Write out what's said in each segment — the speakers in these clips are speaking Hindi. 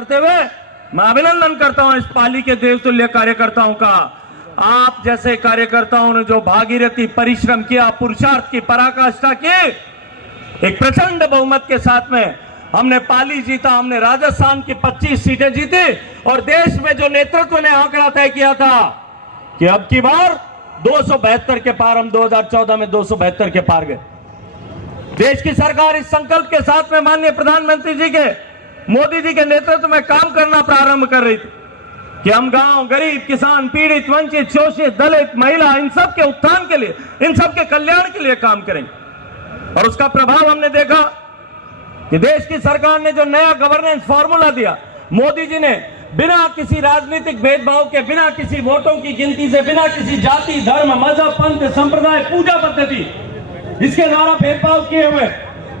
करते हुए मैं अभिनंदन करता हूं इस पाली के देवतुल्य कार्यकर्ताओं का। आप जैसे कार्यकर्ताओं ने जो भागीरथी परिश्रम किया, पुरुषार्थ की पराकाष्ठा की, एक प्रचंड बहुमत के साथ में हमने पाली जीता, हमने राजस्थान की 25 सीटें जीती और देश में जो नेतृत्व ने आंकड़ा तय किया था कि अब की बार 272 के पार, हम 2014 में 272 के पार गए। देश की सरकार इस संकल्प के साथ में माननीय प्रधानमंत्री जी के, मोदी जी के नेतृत्व में काम करना प्रारंभ कर रही थी कि हम गांव, गरीब, किसान, पीड़ित, वंचित, शोषित, दलित, महिला, इन सब के उत्थान के लिए, इन सब के कल्याण के लिए काम करेंगे। और उसका प्रभाव हमने देखा कि देश की सरकार ने जो नया गवर्नेंस फॉर्मूला दिया, मोदी जी ने बिना किसी राजनीतिक भेदभाव के, बिना किसी वोटों की गिनती से, बिना किसी जाति, धर्म, मजहब, पंथ, संप्रदाय, पूजा पद्धति, इसके द्वारा भेदभाव किए हुए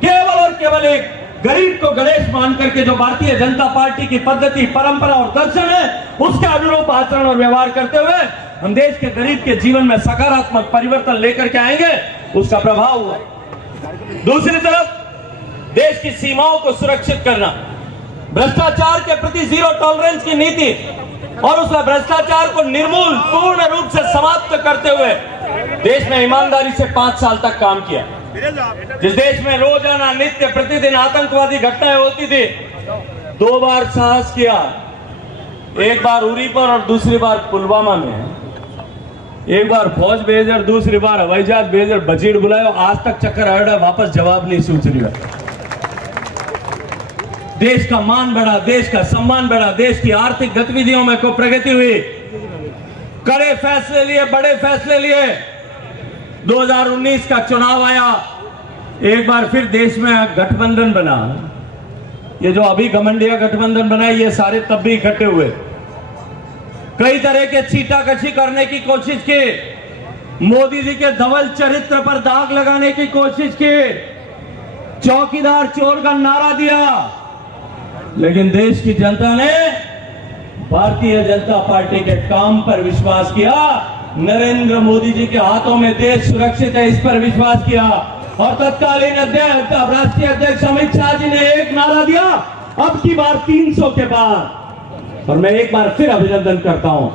केवल और केवल एक गरीब को गणेश मान करके जो भारतीय जनता पार्टी की पद्धति, परंपरा और दर्शन है, उसके अनुरूप आचरण और व्यवहार करते हुए हम देश के गरीब के जीवन में सकारात्मक परिवर्तन लेकर के आएंगे, उसका प्रभाव हुआ। दूसरी तरफ देश की सीमाओं को सुरक्षित करना, भ्रष्टाचार के प्रति जीरो टॉलरेंस की नीति और उसमें भ्रष्टाचार को निर्मूल पूर्ण रूप से समाप्त करते हुए देश में ईमानदारी से 5 साल तक काम किया। जिस देश में रोजाना, नित्य, प्रतिदिन आतंकवादी घटनाएं होती थी, 2 बार साहस किया, एक बार उरी पर और दूसरी बार पुलवामा में। एक बार फौज भेज और दूसरी बार हवाई जहाज भेज और बजीर बुलाए, आज तक चक्कर आया, वापस जवाब नहीं सूझ रही। देश का मान बढ़ा, देश का सम्मान बढ़ा, देश की आर्थिक गतिविधियों में को प्रगति हुई, कड़े फैसले लिए, बड़े फैसले लिए। 2019 का चुनाव आया, एक बार फिर देश में गठबंधन बना। ये जो अभी घमंडिया गठबंधन बना, ये सारे तब भी इकट्ठे हुए, कई तरह के चीटाकशी करने की कोशिश की, मोदी जी के धवल चरित्र पर दाग लगाने की कोशिश की, चौकीदार चोर का नारा दिया, लेकिन देश की जनता ने भारतीय जनता पार्टी के काम पर विश्वास किया। नरेंद्र मोदी जी के हाथों में देश सुरक्षित है, इस पर विश्वास किया और तत्कालीन राष्ट्रीय अध्यक्ष अमित शाह जी ने एक नारा दिया, अब की बार 300 के पार। और मैं एक बार फिर अभिनंदन करता हूं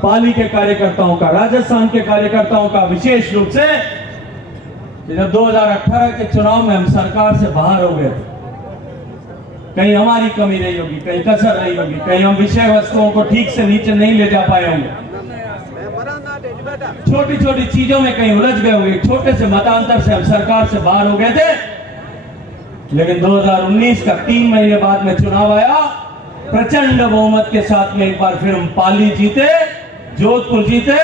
पाली के कार्यकर्ताओं का, राजस्थान के कार्यकर्ताओं का, विशेष रूप से जब 2018 के चुनाव में हम सरकार से बाहर हो गए, कहीं हमारी कमी रही होगी, कहीं कसर रही होगी, कहीं हम विषय वस्तुओं को ठीक से नीचे नहीं ले जा पाए होंगे, छोटी छोटी चीजों में कहीं उलझ गए होंगे, छोटे से मतांतर से हम सरकार से बाहर हो गए थे। लेकिन 2019 का 3 महीने बाद में चुनाव आया, प्रचंड बहुमत के साथ में एक बार फिर हम पाली जीते, जोधपुर जीते,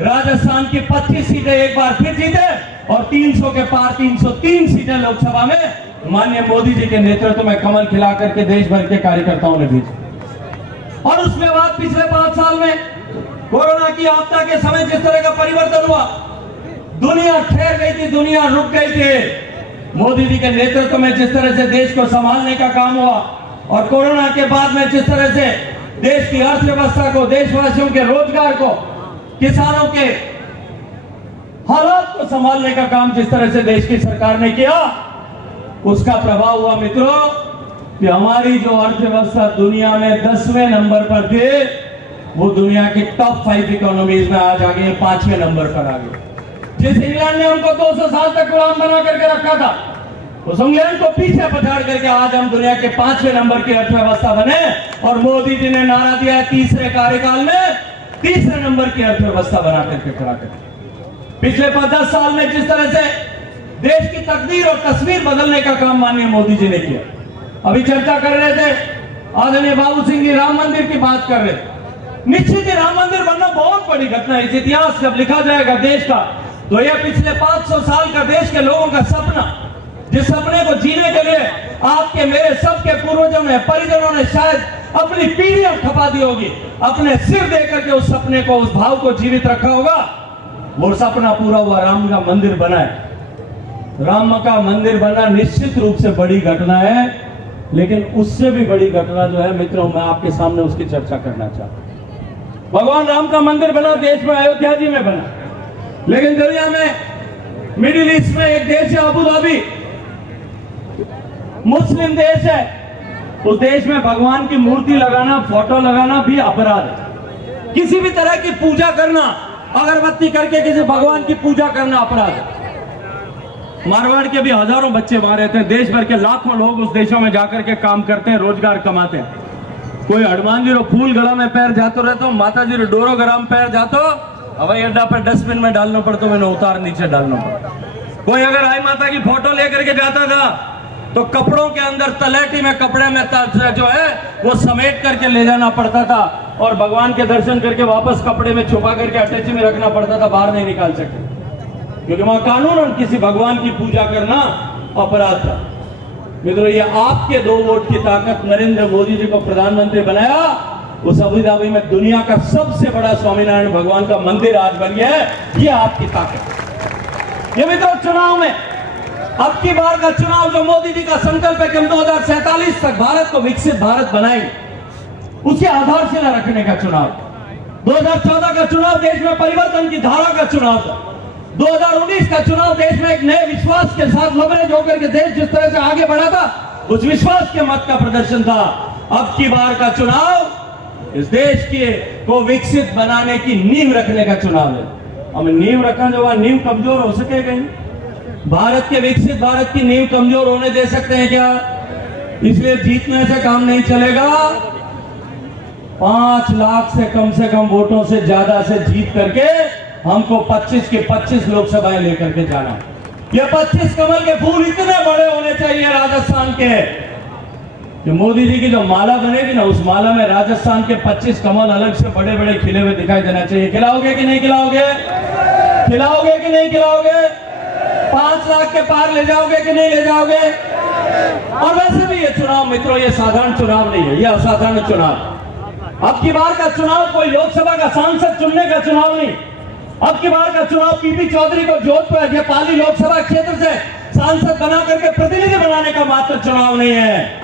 राजस्थान की 25 सीटें एक बार फिर जीते और 300 के पार 303 सीटें लोकसभा में माननीय मोदी जी के नेतृत्व में कमल खिला करके देश भर के कार्यकर्ताओं ने भेजी। और उसके बाद पिछले 5 साल में कोरोना की आपदा के समय जिस तरह का परिवर्तन हुआ, दुनिया ठहर गई थी, दुनिया रुक गई थी, मोदी जी के नेतृत्व में जिस तरह से देश को संभालने का काम हुआ और कोरोना के बाद में जिस तरह से देश की अर्थव्यवस्था को, देशवासियों के रोजगार को, किसानों के हालात को संभालने का काम जिस तरह से देश की सरकार ने किया, उसका प्रभाव हुआ मित्रों कि हमारी जो अर्थव्यवस्था दुनिया में 10वें नंबर पर थी, वो दुनिया की टॉप 5 इकोनॉमीज में आज आ गई, 5वें नंबर पर आ गई। जिस इंग्लैंड ने हमको 200 साल तक गुलाम बना करके रखा था, उस इंग्लैंड को पीछे पछाड़ करके आज हम दुनिया के 5वें नंबर की अर्थव्यवस्था बने। और मोदी जी ने नारा दिया है तीसरे कार्यकाल में 3रे नंबर की अर्थव्यवस्था बना करके खड़ा कर। पिछले 10 साल में जिस तरह से देश की तकदीर और तस्वीर बदलने का काम माननीय मोदी जी ने किया। अभी चर्चा कर रहे थे, आदरणीय बाबू सिंह जी राम मंदिर की बात कर रहे थे। निश्चित ही राम मंदिर बनना बहुत बड़ी घटना है। इस इतिहास जब लिखा जाएगा देश का, तो यह पिछले 500 साल का देश के लोगों का सपना, जिस सपने को जीने के लिए आपके, मेरे, सबके पूर्वजों ने, परिजनों ने शायद अपनी पीढ़ियां खपा दी होगी, अपने सिर देकर के उस सपने को, उस भाव को जीवित रखा होगा। वो सपना पूरा हुआ, राम का मंदिर बना है। राम का मंदिर बनना निश्चित रूप से बड़ी घटना है, लेकिन उससे भी बड़ी घटना जो है मित्रों, मैं आपके सामने उसकी चर्चा करना चाहता हूं। भगवान राम का मंदिर बना देश में, अयोध्या जी में बना, लेकिन दुनिया में, मिडिल ईस्ट में एक देश है अबू धाबी, मुस्लिम देश है, उस देश में भगवान की मूर्ति लगाना, फोटो लगाना भी अपराध है। किसी भी तरह की पूजा करना, अगरबत्ती करके किसी भगवान की पूजा करना अपराध है। मारवाड़ के भी हजारों बच्चे वहां रहते हैं, देश भर के लाखों लोग उस देशों में जाकर के काम करते हैं, रोजगार कमाते हैं। कोई हनुमान जी रो फूल गला में पैर जातो रहते, माता जी रो डोरो गराम पैर जातो, हवाई अड्डा पर डस्टबिन में डालना पड़ता, मैंने उतार नीचे डालना पड़ता। कोई अगर आई माता की फोटो लेकर के जाता था तो कपड़ों के अंदर तलेटी में, कपड़े में जो है वो समेट करके ले जाना पड़ता था और भगवान के दर्शन करके वापस कपड़े में छुपा करके अटैची में रखना पड़ता था, बाहर नहीं निकाल सकते, क्योंकि वहां कानून और किसी भगवान की पूजा करना अपराध था। मित्रों, ये आपके 2 वोट की ताकत नरेंद्र मोदी जी को प्रधानमंत्री बनाया। उस अबू धाबी में दुनिया का सबसे बड़ा स्वामीनारायण भगवान का मंदिर आज बन गया है, ये आपकी ताकत। ये मित्रों, चुनाव में अब की बार का चुनाव जो मोदी जी का संकल्प है कि हम 2047 तक भारत को विकसित भारत बनाएंगे, उसकी आधारशिला रखने का चुनाव। 2014 का चुनाव देश में परिवर्तन की धारा का चुनाव था। 2019 का चुनाव देश में एक नए विश्वास के साथ लबरेज होकर के देश जिस तरह से आगे बढ़ा था, उस विश्वास के मत का प्रदर्शन था। अब की बार का चुनाव इस देश के को विकसित बनाने की नींव रखने का चुनाव है। हम नींव रखा जो वहां नींव कमजोर हो सकेगा, भारत के विकसित भारत की नींव कमजोर होने दे सकते हैं क्या? इसलिए जीतने से काम नहीं चलेगा। 5 लाख से कम वोटों से ज्यादा से जीत करके हमको 25 के 25 लोकसभाएं लेकर के जाना। ये 25 कमल के फूल इतने बड़े होने चाहिए राजस्थान के, जो मोदी जी की जो माला बनेगी ना, उस माला में राजस्थान के 25 कमल अलग से बड़े बड़े खिले हुए दिखाई देना चाहिए। खिलाओगे कि नहीं खिलाओगे? खिलाओगे कि नहीं खिलाओगे? 5 लाख के पार ले जाओगे कि नहीं ले जाओगे? और वैसे भी ये चुनाव मित्रों, ये साधारण चुनाव नहीं है, ये असाधारण चुनाव। अब की बार का चुनाव कोई लोकसभा का सांसद चुनने का चुनाव नहीं। अब की बार का चुनाव पीपी चौधरी को जोधपुर या पाली लोकसभा क्षेत्र से सांसद बना करके प्रतिनिधि बनाने का मात्र चुनाव नहीं है।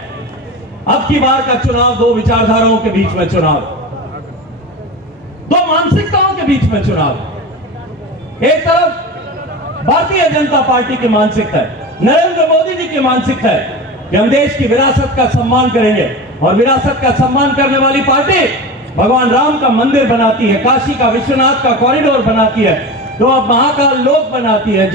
अब की बार का चुनाव 2 विचारधाराओं के बीच में चुनाव, 2 मानसिकताओं के बीच में चुनाव। एक तरफ भारतीय जनता पार्टी की मानसिकता है, नरेंद्र मोदी जी की मानसिकता है कि हम देश की विरासत का सम्मान करेंगे, और विरासत का सम्मान करने वाली पार्टी भगवान राम का मंदिर बनाती है, काशी का विश्वनाथ का कॉरिडोर बनाती है, तो अब महाकाल लोक बनाती है,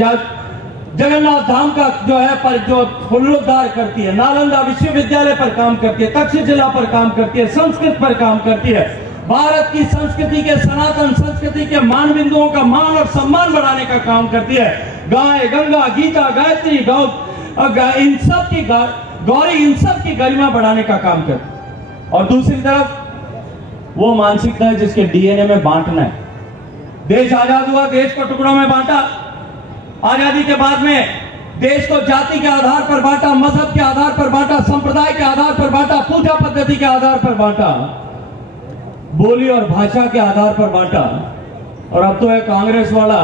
जगन्नाथ धाम का जो है पर जो पुनरुद्धार करती है, नालंदा विश्वविद्यालय पर काम करती है, तक्षशिला पर काम करती है, संस्कृत पर काम करती है। भारत की संस्कृति के, सनातन संस्कृति के मान बिंदुओं का मान और सम्मान बढ़ाने का काम करती है। गाय, गंगा, गीता, गायत्री, इन सब की गौरी, इन सब की गरिमा बढ़ाने का काम करती है। और दूसरी तरफ वो मानसिकता है जिसके डीएनए में बांटना है। देश आजाद हुआ, देश को टुकड़ों में बांटा। आजादी के बाद में देश को जाति के आधार पर बांटा, मजहब के आधार पर बांटा, संप्रदाय के आधार पर बांटा, पूजा पद्धति के आधार पर बांटा, बोली और भाषा के आधार पर बांटा। और अब तो है कांग्रेस वाला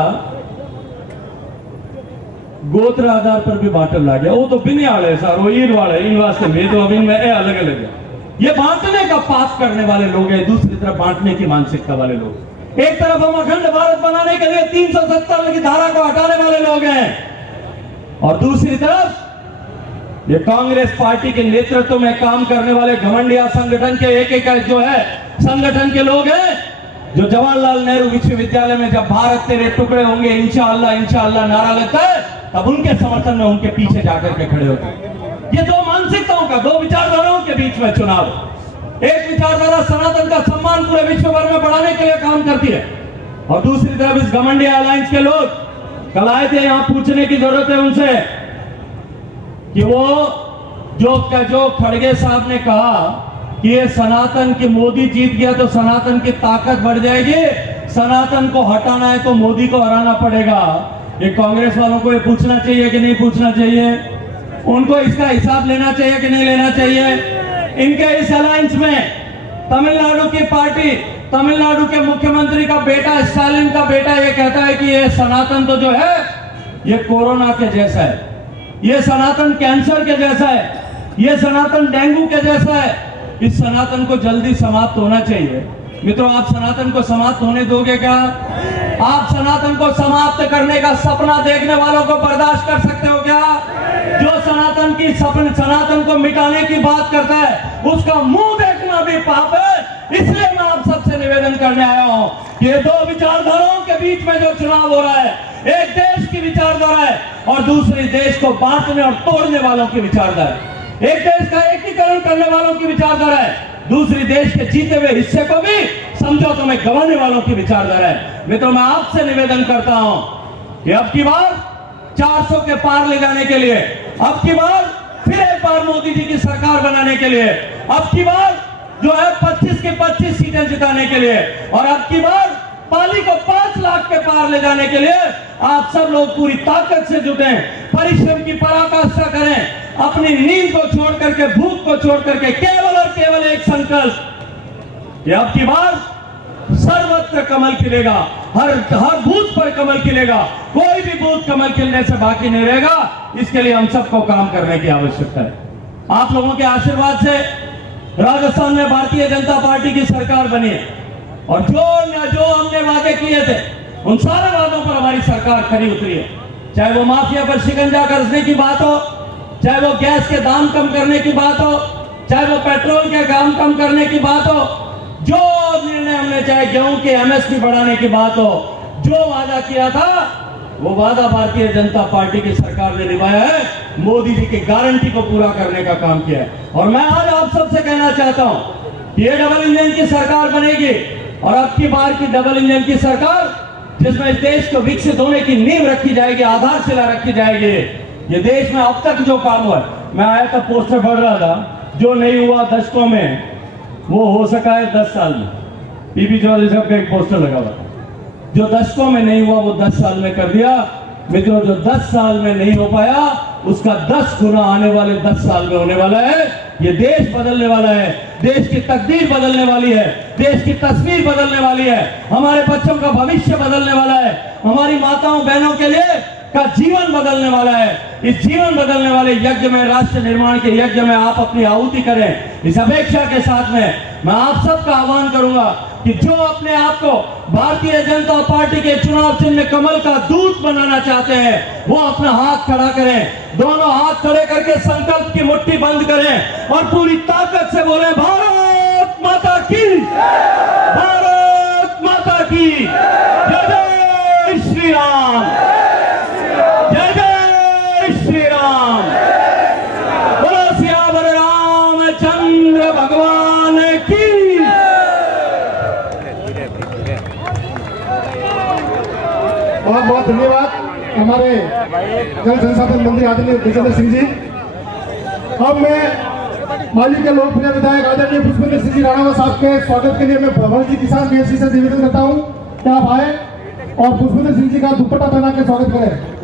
गोत्र आधार पर भी बांटन लग गया। वो तो बिने वाले सर, वो ईर वाले, इन वास्ते में तो अभी में अलग अलग है। ये बांटने का पाप करने वाले लोग हैं, दूसरी तरफ बांटने की मानसिकता वाले लोग। एक तरफ हम अखंड भारत बनाने के लिए 370 की धारा को हटाने वाले लोग हैं, और दूसरी तरफ ये कांग्रेस पार्टी के नेतृत्व में काम करने वाले घमंडिया संगठन के एक जो है संगठन के लोग हैं, जो जवाहरलाल नेहरू विश्वविद्यालय में जब भारत तेरे टुकड़े होंगे इंशाअल्लाह इंशाअल्लाह नारा लगता है, तब उनके समर्थन में उनके पीछे जाकर के खड़े होते हैं। ये 2 मानसिकताओं का, 2 विचारधाराओं के बीच में चुनाव। एक विचारधारा सनातन का सम्मान पूरे विश्व भर में बढ़ाने के लिए काम करती है, और दूसरी तरफ इस घमंडिया अलायंस के लोग कल आए थे, यहां पूछने की जरूरत है उनसे कि वो जो खड़गे साहब ने कहा कि ये सनातन की, मोदी जीत गया तो सनातन की ताकत बढ़ जाएगी, सनातन को हटाना है तो मोदी को हराना पड़ेगा। ये कांग्रेस वालों को ये पूछना चाहिए कि नहीं पूछना चाहिए? उनको इसका हिसाब लेना चाहिए कि नहीं लेना चाहिए? इनके इस अलायंस में तमिलनाडु की पार्टी, तमिलनाडु के मुख्यमंत्री का बेटा, स्टालिन का बेटा, ये कहता है कि ये सनातन तो जो है ये कोरोना के जैसा है, ये सनातन कैंसर के जैसा है, ये सनातन डेंगू के जैसा है, इस सनातन को जल्दी समाप्त होना चाहिए। मित्रों, आप सनातन को समाप्त होने दोगे क्या? आप सनातन को समाप्त करने का सपना देखने वालों को बर्दाश्त कर सकते हो क्या? जो सनातन को मिटाने की बात करता है, उसका मुंह देखना भी पाप है। इसलिए मैं आप सबसे निवेदन करने आया हूं कि ये दो विचारधाराओं के बीच में जो चुनाव हो रहा है, एक देश की विचारधारा है और दूसरी देश को बांटने और तोड़ने वालों की विचारधारा है। एक देश का एकीकरण करने वालों की विचारधारा है, दूसरी देश के जीते हुए हिस्से को भी समझौतों में गंवाने वालों की विचारधारा है। मित्रों, मैं आपसे निवेदन करता हूं कि अब की बार 400 के पार ले जाने के लिए, अब की बार फिर एक बार मोदी जी की सरकार बनाने के लिए, अब की बार जो है 25 की 25 सीटें जिताने के लिए और अब की बार पाली को 5 लाख के पार ले जाने के लिए आप सब लोग पूरी ताकत से जुटे, परिश्रम की पराकाष्ठा करें, अपनी नींद को छोड़ करके, भूख को छोड़ करके केवल और केवल एक संकल्प, ये अब की बार सर्वत्र कमल खिलेगा, हर बूथ पर कमल खिलेगा, कोई भी बूथ कमल खिलने से बाकी नहीं रहेगा। इसके लिए हम सबको काम करने की आवश्यकता है। आप लोगों के आशीर्वाद से राजस्थान में भारतीय जनता पार्टी की सरकार बनी है और जो हमने वादे किए थे उन सारे वादों पर हमारी सरकार खरी उतरी है। चाहे वो माफिया पर शिकंजा कसने की बात हो, चाहे वो गैस के दाम कम करने की बात हो, चाहे वो पेट्रोल के दाम कम करने की बात हो, जो निर्णय हमने, चाहे गेहूं के एमएसपी बढ़ाने की बात हो, जो वादा किया था वो वादा भारतीय जनता पार्टी की सरकार ने निभाया है। मोदी जी की गारंटी को पूरा करने का काम किया है। और मैं आज आप सबसे कहना चाहता हूं कि ये डबल इंजन की सरकार बनेगी और अब की बार की डबल इंजन की सरकार जिसमें इस देश को विकसित होने की नींव रखी जाएगी, आधारशिला रखी जाएगी। ये देश में अब तक जो काम हुआ है, मैं आया था पोस्टर पढ़ रहा था, जो नहीं हुआ दशकों में वो हो सका है 10 साल में। पीपी चौधरी साहब का एक पोस्टर लगा हुआ था, जो दशकों में नहीं हुआ वो 10 साल में कर दिया। मित्रों, जो 10 साल में नहीं हो पाया उसका 10 गुना आने वाले 10 साल में होने वाला है। ये देश बदलने वाला है, देश की तकदीर बदलने वाली है, देश की तस्वीर बदलने वाली है, हमारे बच्चों का भविष्य बदलने वाला है, हमारी माताओं बहनों के लिए का जीवन बदलने वाला है। इस जीवन बदलने वाले यज्ञ में, राष्ट्र निर्माण के यज्ञ में आप अपनी आहुति करें। इस अपेक्षा के साथ में मैं आप सबका आह्वान करूंगा कि जो अपने आप को भारतीय जनता पार्टी के चुनाव चिन्ह कमल का दूत बनाना चाहते हैं वो अपना हाथ खड़ा करें, दोनों हाथ खड़े करके संकल्प की मुट्ठी बंद करें और पूरी ताकत से बोले भारत माता की, भारत माता की जय, जय श्री राम, जय जय श्री राम, बोलो सियावर रामचंद्र भगवान की। बहुत बहुत धन्यवाद हमारे जल संसाधन मंत्री आदरणीय भूपेंद्र सिंह जी। अब मैं पाली के लोकप्रिय विधायक आदरणीय पुष्पेंद्र सिंह जी राणा साहब के स्वागत के लिए मैं भगवती किसान बीएससी से निवेदन करता हूं कि आप आए और पुष्पेंद्र सिंह जी का दुपट्टा पहना के स्वागत करें।